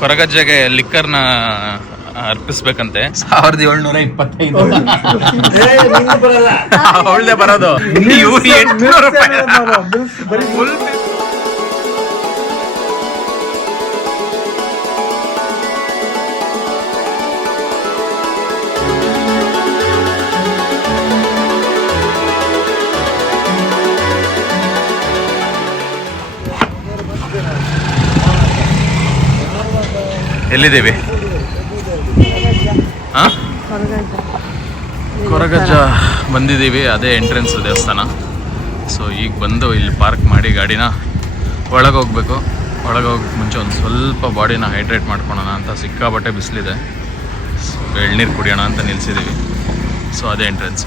ಕೊರಗಜ್ಜೆಗೆ ಲಿಕ್ಕರ್ನ ಅರ್ಪಿಸ್ಬೇಕಂತೆ 1725 ಅವಳದೇ ಬರೋದು. ಇವ್ರು 800 ರೂಪಾಯಿ. ಎಲ್ಲಿದ್ದೀವಿ? ಕೊರಗಜ್ಜ ಬಂದಿದ್ದೀವಿ, ಅದೇ ಎಂಟ್ರೆನ್ಸ್ ದೇವಸ್ಥಾನ. ಸೊ ಈಗ ಬಂದು ಇಲ್ಲಿ ಪಾರ್ಕ್ ಮಾಡಿ ಗಾಡಿನ ಒಳಗೆ ಹೋಗ್ಬೇಕು. ಒಳಗೆ ಹೋಗಕ್ಕೆ ಮುಂಚೆ ಒಂದು ಸ್ವಲ್ಪ ಬಾಡಿನ ಹೈಡ್ರೇಟ್ ಮಾಡ್ಕೊಳೋಣ ಅಂತ. ಸಿಕ್ಕಾಬಟ್ಟೆ ಬಿಸಿಲಿದೆ, ಸೊ ಎಳ್ನೀರು ಕುಡಿಯೋಣ ಅಂತ ನಿಲ್ಸಿದ್ದೀವಿ. ಸೊ ಅದೇ ಎಂಟ್ರೆನ್ಸ್.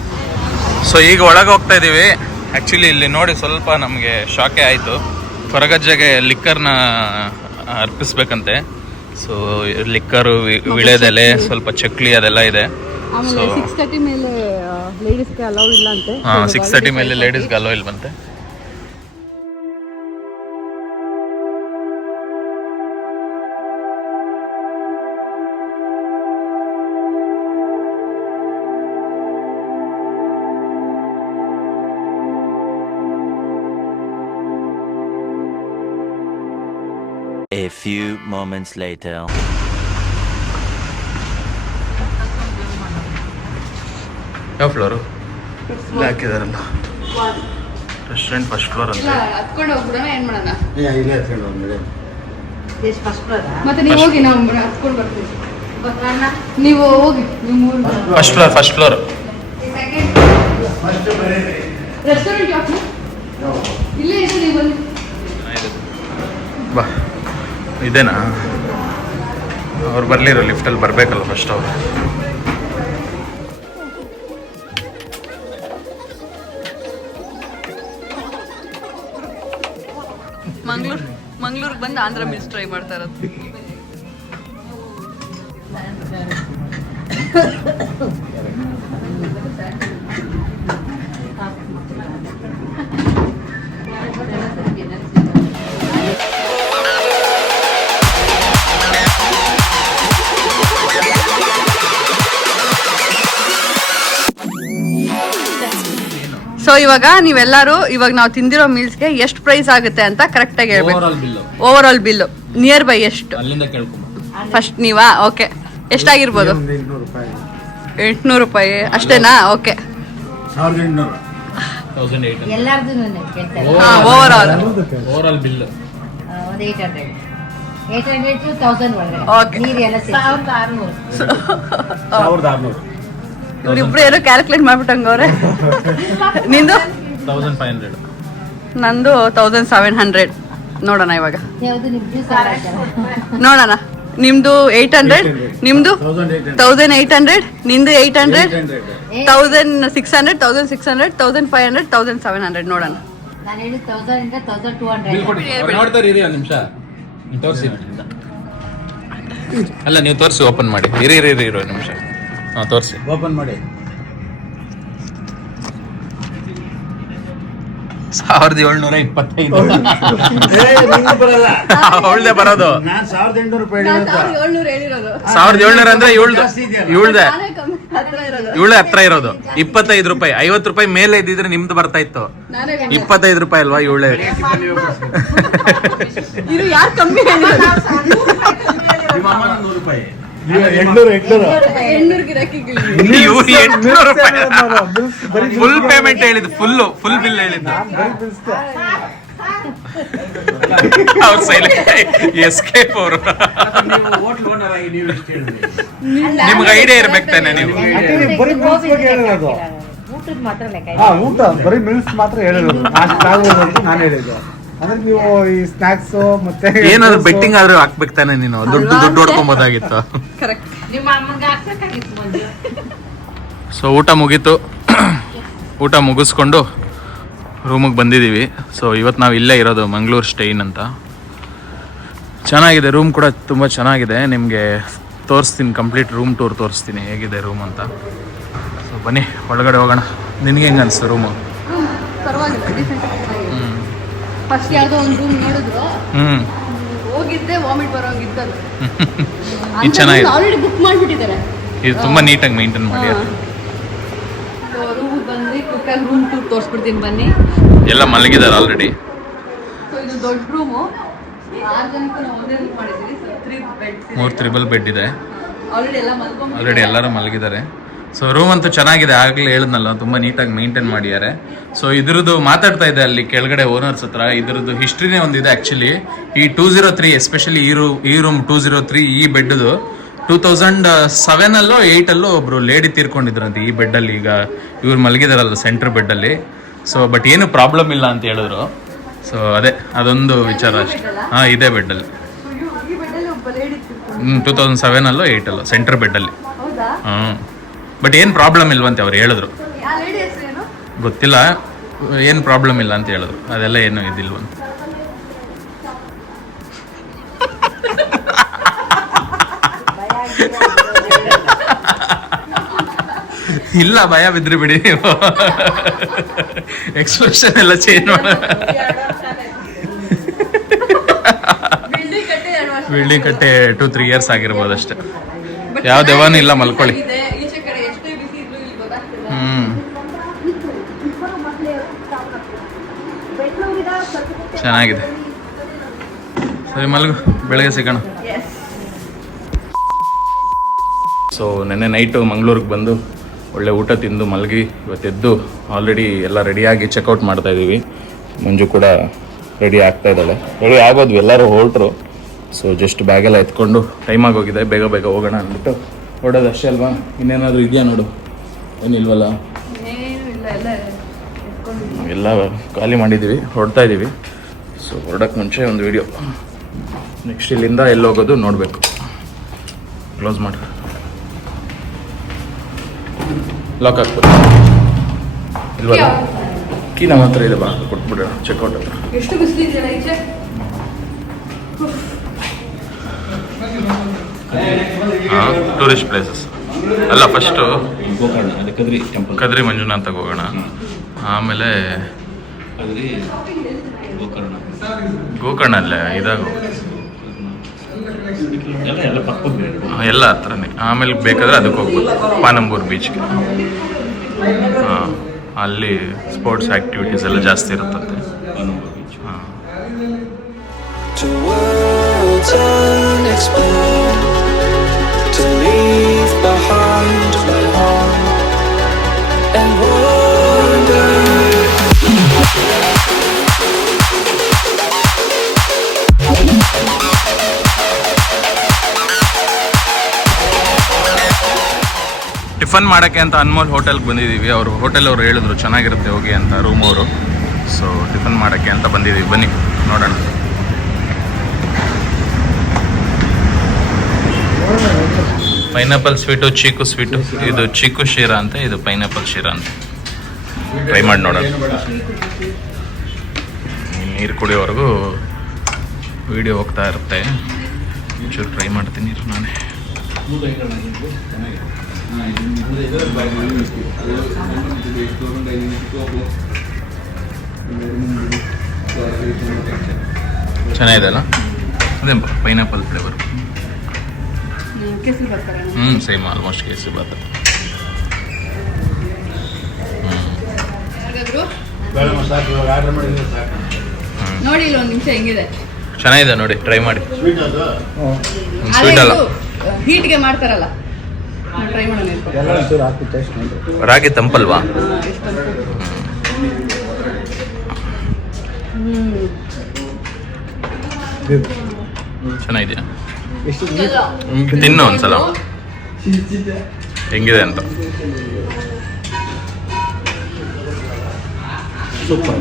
ಸೊ ಈಗ ಒಳಗೆ ಹೋಗ್ತಾ ಇದ್ದೀವಿ. ಆ್ಯಕ್ಚುಲಿ ಇಲ್ಲಿ ನೋಡಿ ಸ್ವಲ್ಪ ನಮಗೆ ಶಾಕೆ ಆಯಿತು. ಕೊರಗಜ್ಜೆಗೆ ಲಿಕ್ಕರ್ನ ಅರ್ಪಿಸ್ಬೇಕಂತೆ. ಸೊ ಲಿಕ್ಕರು, ವಿಳೆದೆಲೆ, ಸ್ವಲ್ಪ ಚಕ್ಲಿ ಅದೆಲ್ಲ ಇದೆ. ಸೊ 6:30 ಮೇಲೆ ಲೇಡೀಸ್ಗೆ ಅಲೌ ಇಲ್ಲ ಅಂತೆ. 6:30 ಮೇಲೆ ಲೇಡೀಸ್ಗೆ ಅಲೌ ಇಲ್ವಂತೆ. A few moments later. ಯಾವ ಫ್ಲೋರು? ಇಲ್ಲ ಹಾಕಿದಾರಲ್ಲ, ರೆಸ್ಟೋರೆಂಟ್ ಫಸ್ಟ್ ಫ್ಲೋರ್ ಅಂತ. ಹತ್ಕೊಂಡು ಹೋಗ್ಬಿಡೋಣ, ಏನು ಮಾಡೋಣ? ಇಲ್ಲೇ ಹತ್ಕೊಂಡು ಹೋಗ್ಬಿಡಿ. ಮತ್ತೆ ನೀವು ಹೋಗಿ, ನಾವು ಹತ್ಕೊಂಡು ಬರ್ತೀವಿ. ನೀವು ಹೋಗಿ, ಫಸ್ಟ್ ಫ್ಲೋರ್. ರೆಸ್ಟೋರೆಂಟ್ ಯಾಕೆ ಇಲ್ಲೇ ಇದೆ? ನೀವು ಬನ್ನಿ. ಬಾ, ಇದೇನಾ? ಅವ್ರು ಬರಲಿರೋ ಲಿಫ್ಟಲ್ಲಿ ಬರಬೇಕಲ್ಲ ಫಸ್ಟ್ ಅವರು. ಮಂಗ್ಳೂರ್ಗೆ ಬಂದು ಆಂಧ್ರ ಮೀಲ್ಸ್ ಟ್ರೈ ಮಾಡ್ತಾ ಇರೋದು. ಸೊ ಇವಾಗ ನೀವೆಲ್ಲರೂ ಇವಾಗ ನಾವು ತಿಂದಿರೋ ಮೀಲ್ಸ್ಗೆ ಎಷ್ಟು ಪ್ರೈಸ್ ಆಗುತ್ತೆ ಅಂತ ಕರೆಕ್ಟ್ ಆಗಿ ಹೇಳ್ಬೇಕು. Over all bill near by ಎಷ್ಟು? ಫಸ್ಟ್ ನೀವಾ? ಓಕೆ, ಎಷ್ಟಾಗಿರ್ಬೋದು? 800 ರೂಪಾಯಿ ಅಷ್ಟೇನಾ? ಓಕೆ, ಓವರ್ ಆಲ್ ಬಿಲ್ ಇವ್ರಿಬ್ರು ಏನೋ ಕ್ಯಾಲ್ಕುಲೇಟ್ ಮಾಡ್ಬಿಟ್ಟಂಗವ್ರೆ. ನಿಂದು 1500, ನಂದು 1700. ನೋಡೋಣ ಇವಾಗ, ನೋಡೋಣ. ನಿಮ್ದು 800, ನಿಮ್ದು 1800, ನಿಂದು 800, 1600, 1600, 1500, 1700. ನೋಡೋಣ. ಅಲ್ಲ, ನೀವು ತೋರಿಸಿ, ಓಪನ್ ಮಾಡಿ. ಇರಿ ನಿಮಿಷ. ಹಾಂ, ತೋರಿಸಿ, ಓಪನ್ ಮಾಡಿ. 1725 ಅವಳದೇ ಬರೋದು. 1800 ರೂಪಾಯಿ 1700 ಅಂದ್ರೆ ಇವಳ್ದೆ ಹತ್ರ ಇರೋದು 25 ರೂಪಾಯಿ. 50 ರೂಪಾಯಿ ಮೇಲೆ ಇದ್ದಿದ್ರೆ ನಿಮ್ದು ಬರ್ತಾ ಇತ್ತು. 25 ರೂಪಾಯಿ ಅಲ್ವಾ ಇವಳೆ? ಯಾರು ಕಮ್ಮಿ? 100 ರೂಪಾಯಿ. 800 ರೂಪಾಯಿ ಫುಲ್ ಪೇಮೆಂಟ್ ಹೇಳಿದ್ದು. ಫುಲ್ ಬಿಲ್ ಹೇಳಿದ್ದು. ಅವ್ರು ಸೈಲೆಂಟ್ ಎಸ್ಕೇಪ್ ಅವರು. ನಿಮ್ಗೆ ಐಡಿಯಾ ಇರ್ಬೇಕು ತಾನೆ. ನೀವು ಊಟ ಬರೀ ಮಿಲ್ಸ್ ಮಾತ್ರ ಹೇಳಿರೋದು. ನಾನು ಹೇಳಿದ್ದು ಅಂದ್ರೆ ನೀವು ಈ ಸ್ನಾಕ್ಸ್ ಮತ್ತೆ ಏನಾದ್ರು ಬೆಟ್ಟಿಂಗ್ ಆದ್ರೂ ಹಾಕ್ಬೇಕು ತಾನೆ. ನೀನು ದುಡ್ಡು ಹೊಡ್ಕೊಂಬೋದಾಗಿತ್ತು. ಸೊ ಊಟ ಮುಗೀತು. ಊಟ ಮುಗಿಸ್ಕೊಂಡು ರೂಮಿಗೆ ಬಂದಿದ್ದೀವಿ. ಸೊ ಇವತ್ತು ನಾವು ಇಲ್ಲೇ ಇರೋದು, ಮಂಗಳೂರು ಸ್ಟೇನ್ ಅಂತ. ಚೆನ್ನಾಗಿದೆ ರೂಮ್ ಕೂಡ, ತುಂಬ ಚೆನ್ನಾಗಿದೆ. ನಿಮಗೆ ತೋರಿಸ್ತೀನಿ, ಕಂಪ್ಲೀಟ್ ರೂಮ್ ಟೂರ್ ತೋರಿಸ್ತೀನಿ ಹೇಗಿದೆ ರೂಮ್ ಅಂತ. ಸೊ ಬನ್ನಿ ಒಳಗಡೆ ಹೋಗೋಣ. ನಿನಗೆ ಹೆಂಗೆ ಅನಿಸ್ತು ರೂಮು? ಫಸ್ಟ್ ಯಾವುದೋ ಒಂದು ರೂಮ್ ನೋಡಿದ್ರು, ಹೋಗಿದ್ದೆ ವಾಮಿಟ್ ಬರೋಂಗಿದ್ದದು ಇದು ಚೆನ್ನಾಗಿದೆ. ಆಲ್ರೆಡಿ ಬುಕ್ ಮಾಡಿಬಿಟ್ಟಿದ್ದಾರೆ. ಇದು ತುಂಬಾ ನೀಟಾಗಿ ಮೇಂಟೈನ್ ಮಾಡಿ. ರೂಮ್ ಬಂದು ಕುಕ್ಕರ್ ರೂಮ್ ಟೂರ್ ತೋರಿಸ್ಬಿಡ್ತೀನಿ ಬನ್ನಿ. ಎಲ್ಲ ಮಲಗಿದ್ದಾರೆ ಆಲ್ರೆಡಿ. ಸೊ ಇದು ದೊಡ್ಡ ರೂಮು. 6 ಜನಕ್ಕೂ ನಾವು ಒಂದೇ ರೂಮ್ ಮಾಡಿದ್ದೀವಿ. So 3 beds. 3 ತ್ರಿಬಲ್ ಬೆಡ್ ಇದೆ. ಆಲ್ರೆಡಿ ಎಲ್ಲರೂ ಮಲಗಿದ್ದಾರೆ. ಸೊ ರೂಮ್ ಅಂತೂ ಚೆನ್ನಾಗಿದೆ, ಆಗಲೇ ಹೇಳಿದ್ನಲ್ಲ ತುಂಬ ನೀಟಾಗಿ ಮೇಂಟೈನ್ ಮಾಡಿದ್ದಾರೆ. ಸೊ ಇದ್ರದ್ದು ಮಾತಾಡ್ತಾ ಇದೆ ಅಲ್ಲಿ ಕೆಳಗಡೆ ಓನರ್ಸ್ ಹತ್ರ, ಇದ್ರದ್ದು ಹಿಸ್ಟ್ರಿನೇ ಒಂದಿದೆ ಆ್ಯಕ್ಚುಲಿ. ಈ 203 ಎಸ್ಪೆಷಲಿ ಈ ರೂಮ್ 203 ಈ ಬೆಡ್ದು 2007 8 ಒಬ್ರು ಲೇಡಿ ತೀರ್ಕೊಂಡಿದ್ರಂತೆ ಈ ಬೆಡ್ಡಲ್ಲಿ. ಈಗ ಇವ್ರು ಮಲಗಿದಾರಲ್ಲ ಸೆಂಟ್ರ್ ಬೆಡ್ಡಲ್ಲಿ. ಸೊ ಬಟ್ ಏನು ಪ್ರಾಬ್ಲಮ್ ಇಲ್ಲ ಅಂತ ಹೇಳಿದ್ರು. ಸೊ ಅದೇ ಅದೊಂದು ವಿಚಾರ ಅಷ್ಟೇ. ಹಾಂ, ಇದೇ ಬೆಡ್ಡಲ್ಲಿ 2007 8 ಸೆಂಟ್ರ್ ಬೆಡ್ಡಲ್ಲಿ. ಹಾಂ, ಬಟ್ ಏನು ಪ್ರಾಬ್ಲಮ್ ಇಲ್ವಂತೆ ಅವ್ರು ಹೇಳಿದ್ರು. ಗೊತ್ತಿಲ್ಲ, ಏನು ಪ್ರಾಬ್ಲಮ್ ಇಲ್ಲ ಅಂತ ಹೇಳಿದ್ರು. ಅದೆಲ್ಲ ಏನು ಇದಿಲ್ವಂತ. ಇಲ್ಲ, ಭಯ ಬಿದ್ರಿ ಬಿಡಿ ನೀವು. ಎಕ್ಸ್ಪ್ರೆಷನ್ ಎಲ್ಲ ಚೇಂಜ್ ಮಾಡ. ಬಿಲ್ಡಿಂಗ್ ಕಟ್ಟೆ 2-3 years ಆಗಿರ್ಬೋದು ಅಷ್ಟೇ. ಯಾವ ದೇವಾನು ಇಲ್ಲ, ಮಲ್ಕೊಳ್ಳಿ. ಚೆನ್ನಾಗಿದೆ. ಸರಿ, ಮಲ್ಗು, ಬೆಳಗ್ಗೆ ಸಿಗೋಣ. ಸೊ ನೆನ್ನೆ ನೈಟು ಮಂಗಳೂರಿಗೆ ಬಂದು ಒಳ್ಳೆ ಊಟ ತಿಂದು ಮಲಗಿ ಇವತ್ತೆದ್ದು ಆಲ್ರೆಡಿ ಎಲ್ಲ ರೆಡಿಯಾಗಿ ಚೆಕ್ಔಟ್ ಮಾಡ್ತಾಯಿದ್ದೀವಿ. ಮಂಜು ಕೂಡ ರೆಡಿ ಆಗ್ತಾ ಇದ್ದಾಳೆ. ರೆಡಿ ಆಗೋದ್ವಿ, ಎಲ್ಲರೂ ಹೊರಟರು. ಸೊ ಜಸ್ಟ್ ಬ್ಯಾಗೆಲ್ಲ ಎತ್ಕೊಂಡು ಟೈಮ್ ಆಗೋಗಿದೆ, ಬೇಗ ಬೇಗ ಹೋಗೋಣ ಅಂದ್ಬಿಟ್ಟು ಹೊರಡೋದು ಅಷ್ಟೇ ಅಲ್ವಾ. ಇನ್ನೇನಾದರೂ ಇದೆಯಾ ನೋಡು. ಏನಿಲ್ವಲ್ಲ, ಎಲ್ಲ ಖಾಲಿ ಮಾಡಿದ್ದೀವಿ, ಹೊರಡ್ತಾ ಇದ್ದೀವಿ. ಸೊ ಹೊರಡೋಕ್ಕೆ ಮುಂಚೆ ಒಂದು ವಿಡಿಯೋ. ನೆಕ್ಸ್ಟ್ ಇಲ್ಲಿಂದ ಎಲ್ಲಿ ಹೋಗೋದು ನೋಡಬೇಕು. ಕ್ಲೋಸ್ ಮಾಡಿ ಲಾಕ್ ಹಾಕ್ಬೋದು ಇಲ್ವಲ್ಲ. ಕೀ ನಮ್ಮ ಹತ್ರ ಇದೆ, ಬಾ ಕೊಟ್ಬಿಡೋಣ ಚೆಕ್ಔಟ್ ಹತ್ರ. ಎಷ್ಟು ಬಿಸಿಲಿದೆಯಲ್ಲ ಈಚೆ. ಹಾಂ, ಟೂರಿಸ್ಟ್ ಪ್ಲೇಸಸ್ ಅಲ್ಲ. ಫಸ್ಟು ಗೋಕರ್ಣ, ಅದು ಕದ್ರಿ ಟೆಂಪಲ್, ಕದ್ರಿ ಮಂಜುನಾಥಗೆ ಹೋಗೋಣ. ಆಮೇಲೆ ಗೋಕರ್ಣ ಅಲ್ಲೇ ಇದಾಗ ಎಲ್ಲ ಹತ್ರನೇ. ಆಮೇಲೆ ಬೇಕಾದ್ರೆ ಅದಕ್ಕೆ ಹೋಗ್ಬೋದು, ಪಾನಂಬೂರ್ ಬೀಚ್ಗೆ. ಹಾಂ, ಅಲ್ಲಿ ಸ್ಪೋರ್ಟ್ಸ್ ಆ್ಯಕ್ಟಿವಿಟೀಸ್ ಎಲ್ಲ ಜಾಸ್ತಿ ಇರುತ್ತಂತೆ. ಹಾಂ, to worlds unexplored, to leave behind my home and wander. Tiffin ಮಾಡೋಕ್ಕೆ ಅಂತ ಅನ್ಮೋಲ್ ಹೋಟೆಲ್ಗೆ ಬಂದಿದ್ದೀವಿ. ಅವರು ಹೋಟೆಲ್ ಅವರು ಹೇಳಿದ್ರು ಚೆನ್ನಾಗಿರುತ್ತೆ ಹೋಗಿ ಅಂತ, ರೂಮ್ ಅವರು. ಸೊ ಟಿಫನ್ ಮಾಡೋಕ್ಕೆ ಅಂತ ಬಂದಿದ್ದೀವಿ, ಬನ್ನಿ ನೋಡೋಣ. Pineapple sweet, chikoo sweet. ಇದು ಚೀಕು ಶೀರಾ ಅಂತ, ಇದು ಪೈನಾಪಲ್ ಶೀರಾ ಅಂತ. ಟ್ರೈ ಮಾಡಿ ನೋಡೋಣ. ನೀರು ಕುಡಿಯೋವರೆಗೂ ವಿಡಿಯೋ ಹೋಗ್ತಾ ಇರುತ್ತೆ. ಒಂಚೂರು ಟ್ರೈ ಮಾಡ್ತೀನಿ ನಾನೇ. ಚೆನ್ನಾಗಿದೆ ಅಲ್ಲ, ಅದೇ pineapple flavour. Same almost kesari bath. ನೋಡಿ ಇಲ್ಲ, ಒಂದು ನಿಮಿಷ ಹೆಂಗಿದೆ. ಚೆನ್ನಾಗಿದೆ ನೋಡಿ, ಟ್ರೈ ಮಾಡಿ. ಸ್ವೀಟ್ ಅಲ್ಲ, ಹೀಟ್ಗೆ ಮಾಡ್ತಾರಲ್ಲ, ಟ್ರೈ ಮಾಡೋಣ. ರಾಗಿ ತಂಪಲ್ವಾ? ಚೆನ್ನಾಗಿದೆಯಾ? ತಿನ್ನು ಒಂದ್ಸಲ ಹೆಂಗಿದೆ ಅಂತ. ಸೂಪರ್.